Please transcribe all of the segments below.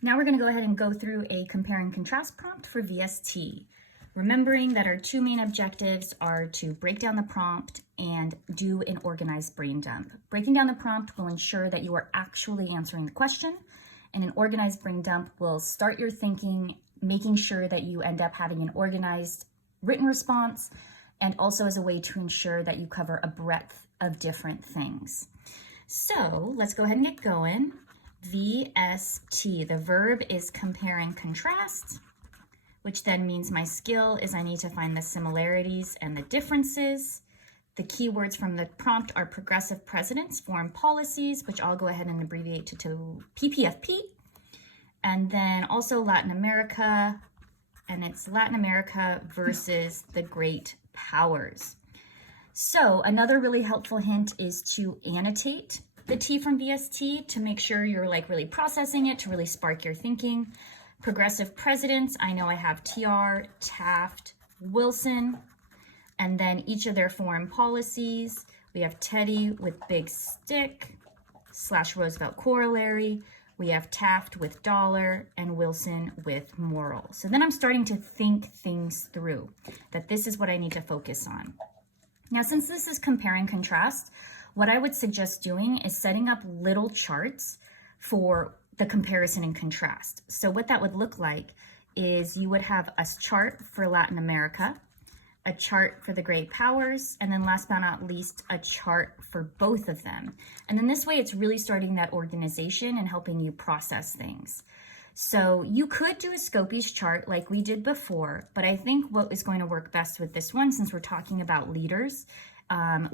Now we're going to go ahead and go through a compare and contrast prompt for VST. Remembering that our two main objectives are to break down the prompt and do an organized brain dump. Breaking down the prompt will ensure that you are actually answering the question, and an organized brain dump will start your thinking, making sure that you end up having an organized written response, and also as a way to ensure that you cover a breadth of different things. So let's go ahead and get going. VST, the verb is compare and contrast, which then means my skill is I need to find the similarities and the differences. The keywords from the prompt are progressive presidents, foreign policies, which I'll go ahead and abbreviate to PPFP, and then also Latin America, and it's Latin America versus the great powers. So another really helpful hint is to annotate the T from VST to make sure you're really processing it, to really spark your thinking. Progressive presidents, I know I have TR, Taft, Wilson, and then each of their foreign policies. We have Teddy with big stick / Roosevelt corollary. We have Taft with dollar and Wilson with moral. So then I'm starting to think things through, that this is what I need to focus on. Now, since this is compare and contrast, what I would suggest doing is setting up little charts for the comparison and contrast. So what that would look like is you would have a chart for Latin America, a chart for the great powers, and then last but not least, a chart for both of them. And then this way it's really starting that organization and helping you process things. So you could do a Scopes chart like we did before, but I think what is going to work best with this one, since we're talking about leaders,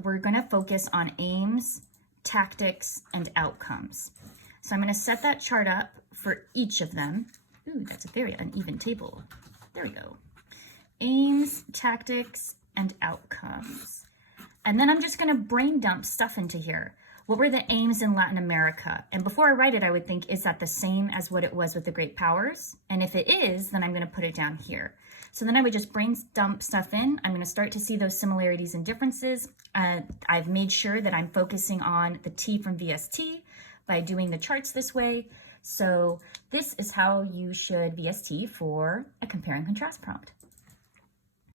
we're going to focus on aims, tactics, and outcomes. So I'm going to set that chart up for each of them. Ooh, that's a very uneven table. There we go. Aims, tactics, and outcomes. And then I'm just going to brain dump stuff into here. What were the aims in Latin America? And before I write it, I would think, is that the same as what it was with the great powers? And if it is, then I'm going to put it down here. So then I would just brain dump stuff in. I'm going to start to see those similarities and differences. I've made sure that I'm focusing on the T from VST by doing the charts this way. So this is how you should VST for a compare and contrast prompt.